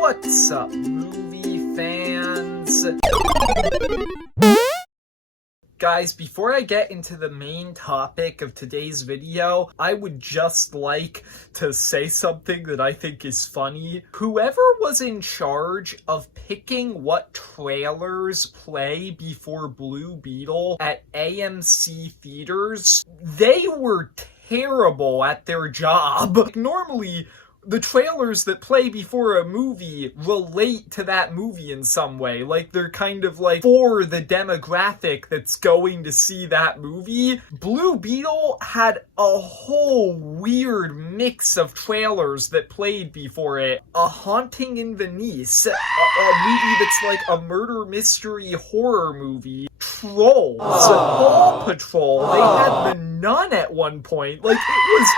What's up, movie fans? Guys, before I get into the main topic of today's video, I would just like to say something that I think is funny. Whoever was in charge of picking what trailers play before Blue Beetle at AMC theaters, they were terrible at their job. Normally, the trailers that play before a movie relate to that movie in some way. Like, they're kind of like for the demographic that's going to see that movie. Blue Beetle had a whole weird mix of trailers that played before it. A Haunting in Venice, a movie that's like a murder mystery horror movie. Trolls, Paw Patrol, they had The Nun at one point. Like, it was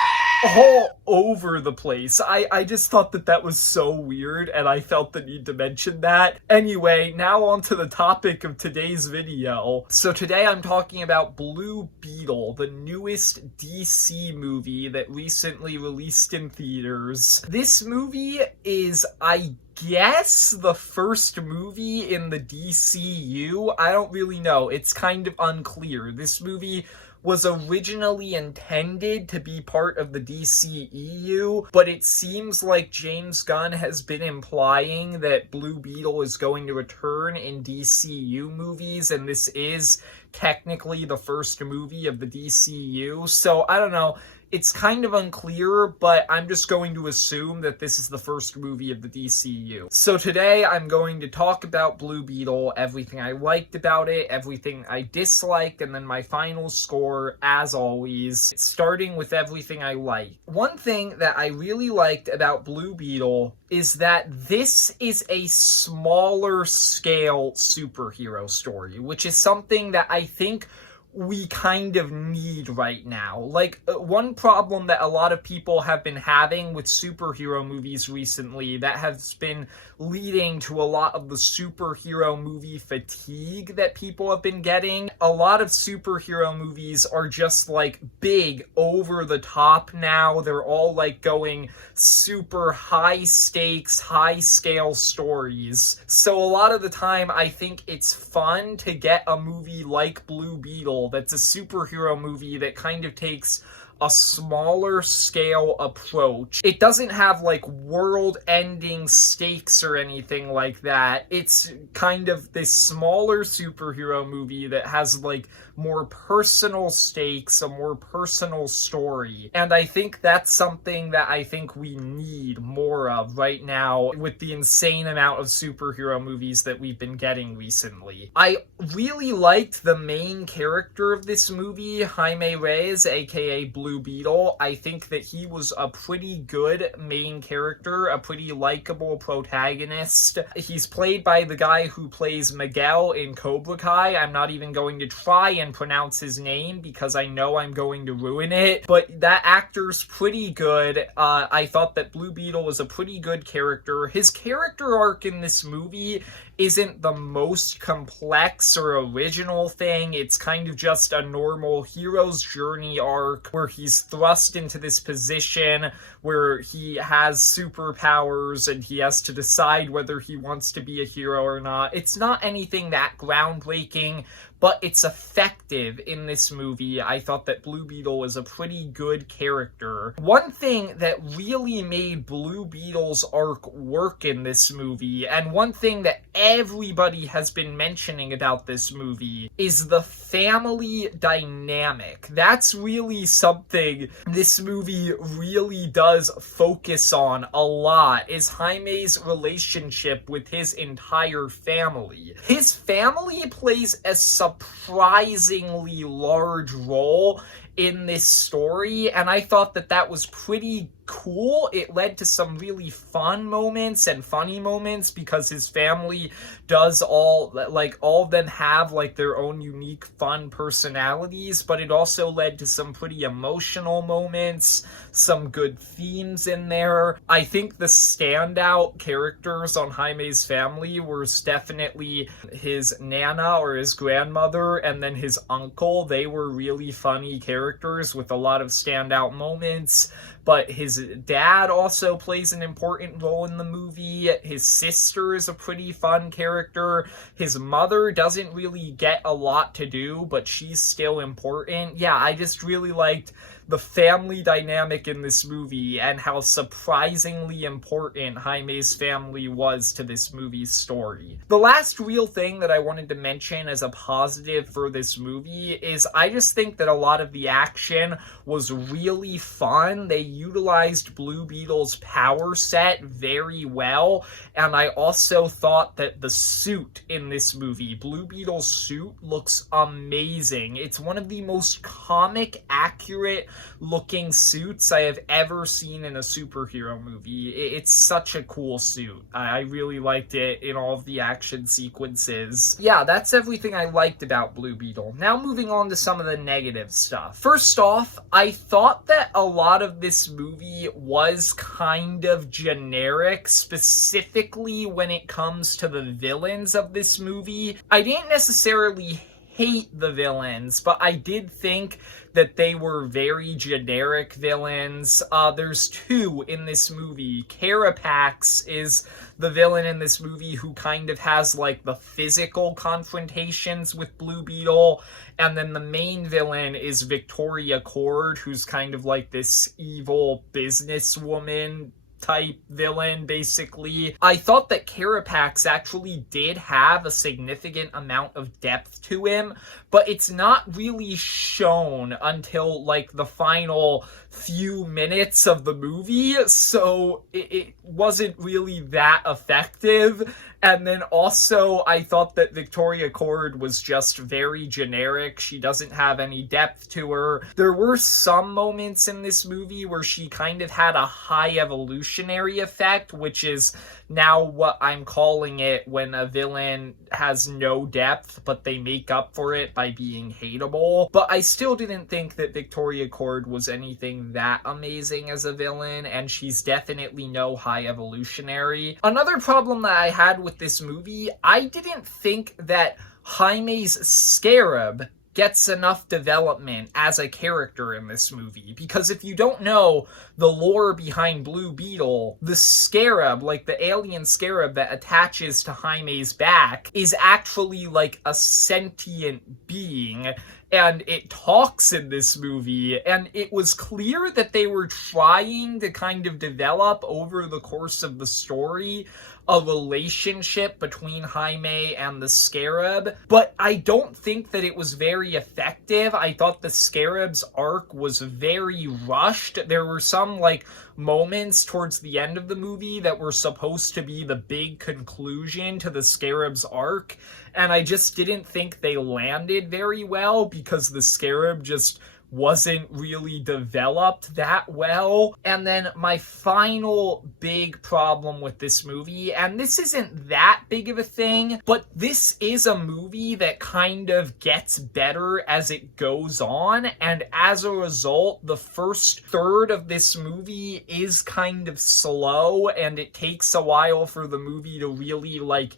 all over the place. I just thought that was so weird, and I felt the need to mention that. Anyway, now on to the topic of today's video. So today I'm talking about Blue Beetle, the newest DC movie that recently released in theaters. This movie is, I guess, the first movie in the DCU. I don't really know. It's kind of unclear. This movie was originally intended to be part of the DCEU, but it seems like James Gunn has been implying that Blue Beetle is going to return in DCU movies, and this is technically the first movie of the DCU. So I don't know. It's kind of unclear, but I'm just going to assume that this is the first movie of the DCU. So today I'm going to talk about Blue Beetle, everything I liked about it, everything I disliked, and then my final score, as always, starting with everything I liked. One thing that I really liked about Blue Beetle is that this is a smaller scale superhero story, which is something that I think we kind of need right now. Like, one problem that a lot of people have been having with superhero movies recently that has been leading to a lot of the superhero movie fatigue that people have been getting. A lot of superhero movies are just like big, over the top now. They're all like going super high stakes, high scale stories. So a lot of the time I think it's fun to get a movie like Blue Beetle that's a superhero movie that kind of takes a smaller scale approach. It doesn't have like world-ending stakes or anything like that. It's kind of this smaller superhero movie that has like more personal stakes, a more personal story. And I think that's something that I think we need more of right now with the insane amount of superhero movies that we've been getting recently. I really liked the main character of this movie, Jaime Reyes, aka Blue Beetle. I think that he was a pretty good main character, a pretty likable protagonist. He's played by the guy who plays Miguel in Cobra Kai. I'm not even going to try and pronounce his name because I know I'm going to ruin it, but that actor's pretty good. I thought that Blue Beetle was a pretty good character. His character arc in this movie isn't the most complex or original thing. It's kind of just a normal hero's journey arc where he's thrust into this position where he has superpowers and he has to decide whether he wants to be a hero or not. It's not anything that groundbreaking, but it's effective in this movie. I thought that Blue Beetle was a pretty good character. One thing that really made Blue Beetle's arc work in this movie, and one thing that everybody has been mentioning about this movie, is the family dynamic. That's really something this movie really does focus on a lot, is Jaime's relationship with his entire family. His family plays a surprisingly large role in this story, and I thought that was pretty cool. It led to some really fun moments and funny moments because his family does all of them have like their own unique fun personalities, but it also led to some pretty emotional moments, some good themes in there. I think the standout characters on Jaime's family were definitely his Nana or his grandmother and then his uncle. They were really funny characters characters with a lot of standout moments, but his dad also plays an important role in the movie. His sister is a pretty fun character. His mother doesn't really get a lot to do, but she's still important. Yeah, I just really liked the family dynamic in this movie and how surprisingly important Jaime's family was to this movie's story. The last real thing that I wanted to mention as a positive for this movie is I just think that a lot of the action was really fun. They utilized Blue Beetle's power set very well, and I also thought that the suit in this movie, Blue Beetle's suit, looks amazing. It's one of the most comic accurate looking suits I have ever seen in a superhero movie. It's such a cool suit. I really liked it in all of the action sequences. Yeah, that's everything I liked about Blue Beetle. Now moving on to some of the negative stuff. First off, I thought that a lot of this movie was kind of generic, specifically when it comes to the villains of this movie. I didn't necessarily hate the villains, but I did think that they were very generic villains. There's two in this movie. Carapax is the villain in this movie who kind of has like the physical confrontations with Blue Beetle, and then the main villain is Victoria Cord, who's kind of like this evil businesswoman type villain, basically. I thought that Carapax actually did have a significant amount of depth to him, but it's not really shown until like the final few minutes of the movie, so it wasn't really that effective. And then also, I thought that Victoria Cord was just very generic. She doesn't have any depth to her. There were some moments in this movie where she kind of had a high evolutionary effect, which is now what I'm calling it when a villain has no depth, but they make up for it by being hateable. But I still didn't think that Victoria Cord was anything that amazing as a villain, and she's definitely no high evolutionary. Another problem that I had with this movie, I didn't think that Jaime's Scarab gets enough development as a character in this movie, because if you don't know the lore behind Blue Beetle, the scarab, like the alien scarab that attaches to Jaime's back, is actually like a sentient being, and it talks in this movie, and it was clear that they were trying to kind of develop over the course of the story a relationship between Jaime and the Scarab, but I don't think that it was very effective. I thought the Scarab's arc was very rushed. There were some like moments towards the end of the movie that were supposed to be the big conclusion to the Scarab's arc, and I just didn't think they landed very well because the Scarab just wasn't really developed that well. And then my final big problem with this movie, and this isn't that big of a thing, but this is a movie that kind of gets better as it goes on, and as a result, the first third of this movie is kind of slow, and it takes a while for the movie to really like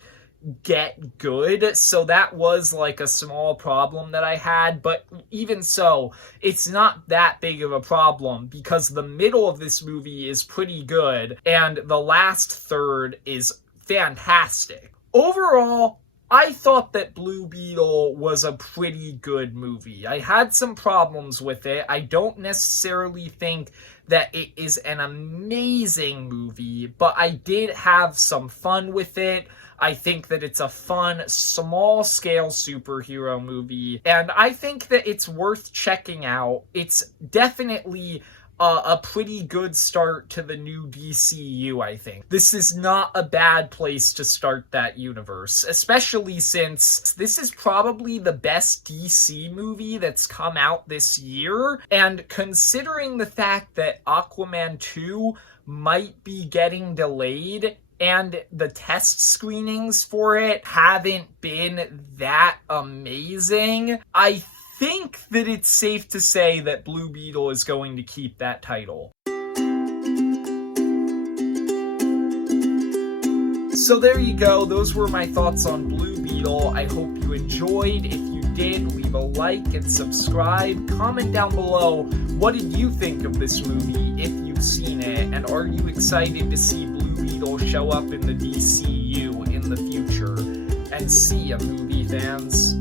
get good. So that was like a small problem that I had, but even so, it's not that big of a problem because the middle of this movie is pretty good and the last third is fantastic. Overall, I thought that Blue Beetle was a pretty good movie. I had some problems with it. I don't necessarily think that it is an amazing movie, but I did have some fun with it. I think that it's a fun, small-scale superhero movie, and I think that it's worth checking out. It's definitely a pretty good start to the new DCU, I think. This is not a bad place to start that universe, especially since this is probably the best DC movie that's come out this year, and considering the fact that Aquaman 2 might be getting delayed, and the test screenings for it haven't been that amazing, I think that it's safe to say that Blue Beetle is going to keep that title. So there you go, those were my thoughts on Blue Beetle. I hope you enjoyed. If you did, leave a like and subscribe. Comment down below, what did you think of this movie, if you've seen it, and are you excited to see Blue Beetle show up in the DCU in the future? And see ya, movie fans.